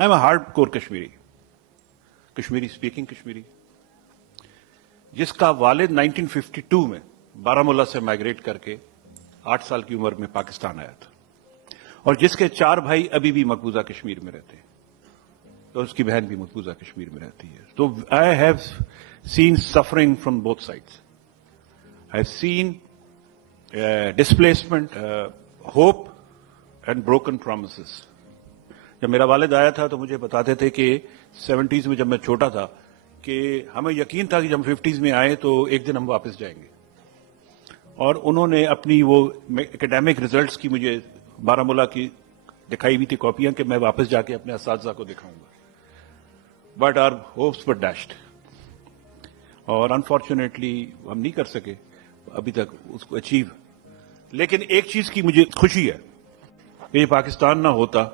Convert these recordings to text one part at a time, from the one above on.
I am a hard core Kashmiri speaking Kashmiri, जिसका वालिद 1952 में बारामूला से माइग्रेट करके 8 साल की उम्र में पाकिस्तान आया था, और जिसके 4 भाई अभी भी मकबूजा कश्मीर में रहते हैं, तो उसकी बहन भी मकबूजा कश्मीर में रहती है. तो I have seen suffering from both sides. I have seen displacement, hope and broken promises. जब मेरा वालिद आया था तो मुझे बताते थे कि 70s में, जब मैं छोटा था, कि हमें यकीन था कि जब 50s में आए तो एक दिन हम वापस जाएंगे. और उन्होंने अपनी वो एकेडमिक रिजल्ट्स की मुझे बारामूला की दिखाई हुई थी कॉपियां कि मैं वापस जाके अपने असातिज़ा को दिखाऊंगा. But our hopes were dashed, और अनफॉर्चुनेटली हम नहीं कर सके अभी तक उसको अचीव. लेकिन एक चीज की मुझे खुशी है कि ये पाकिस्तान ना होता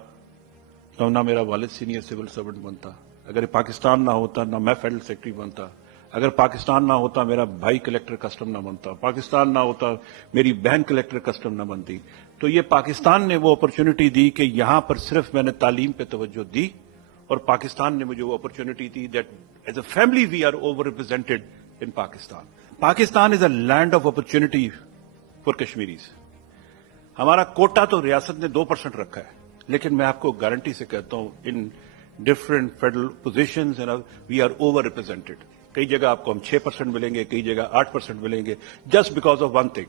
तो ना मेरा वालिद सीनियर सिविल सर्वेंट बनता, अगर ये पाकिस्तान ना होता ना मैं फेडरल सेक्रेटरी बनता, अगर पाकिस्तान ना होता मेरा भाई कलेक्टर कस्टम ना बनता, पाकिस्तान ना होता मेरी बहन कलेक्टर कस्टम ना बनती. तो ये पाकिस्तान ने वो अपॉर्चुनिटी दी कि यहां पर सिर्फ मैंने तालीम पे तवज्जो दी, और पाकिस्तान ने मुझे वो अपॉर्चुनिटी दी that as a family we are over represented in Pakistan. Pakistan is a land of opportunity for Kashmiris. हमारा कोटा तो रियासत ने 2% रखा है, लेकिन मैं आपको गारंटी से कहता हूं in different federal positions we are over represented. कई जगह आपको हम 6% मिलेंगे, कई जगह 8% मिलेंगे, just because of one thing,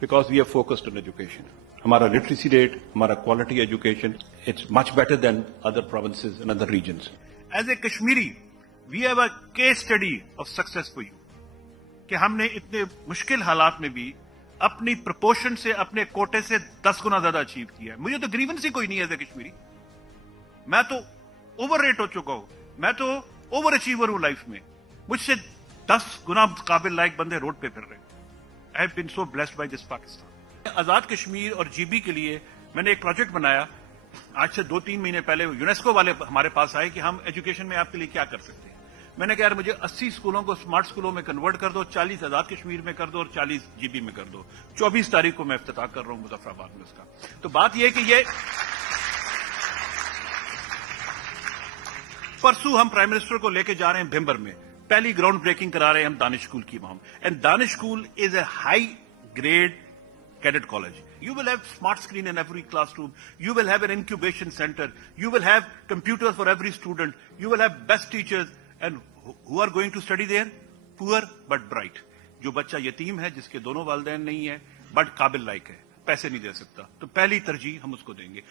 because we are focused on education. हमारा लिटरेसी रेट, हमारा quality education, it's much better than other provinces and other regions. As a Kashmiri we have a case study of success for you, कि हमने इतने मुश्किल हालात में भी अपनी प्रपोर्शन से, अपने कोटे से 10 गुना ज्यादा अचीव किया है. मुझे तो ग्रीवेंस ही कोई नहीं है एज ए कश्मीरी. मैं तो ओवर रेट हो चुका हूं, मैं तो ओवर अचीवर हूं लाइफ में. मुझसे 10 गुना काबिल लायक बंदे रोड पे फिर रहे. I have been so blessed by this Pakistan. Azad Kashmir और जीबी के लिए मैंने एक प्रोजेक्ट बनाया. आज से 2-3 महीने पहले यूनेस्को वाले हमारे पास आए कि हम एजुकेशन में आपके लिए क्या कर सकते हैं. मैंने कहा यार मुझे 80 स्कूलों को स्मार्ट स्कूलों में कन्वर्ट कर दो, 40 आजाद कश्मीर में कर दो और 40 जीबी में कर दो. 24 तारीख को मैं इफ्तिताह कर रहा हूं मुजफ्फराबाद में उसका. तो बात यह है कि ये परसों हम प्राइम मिनिस्टर को लेके जा रहे हैं भिम्बर में, पहली ग्राउंड ब्रेकिंग करा रहे हैं हम दानिश स्कूल की वहां. And Danish school is a high grade cadet college. You will have smart screen in every classroom. You will have an incubation center. You will have computers for every student. You will have best teachers. And who are going to study there? Poor but bright. जो बच्चा यतीम है, जिसके दोनों वालिदैन नहीं है, but काबिल लायक है, पैसे नहीं दे सकता, तो पहली तरजीह हम उसको देंगे.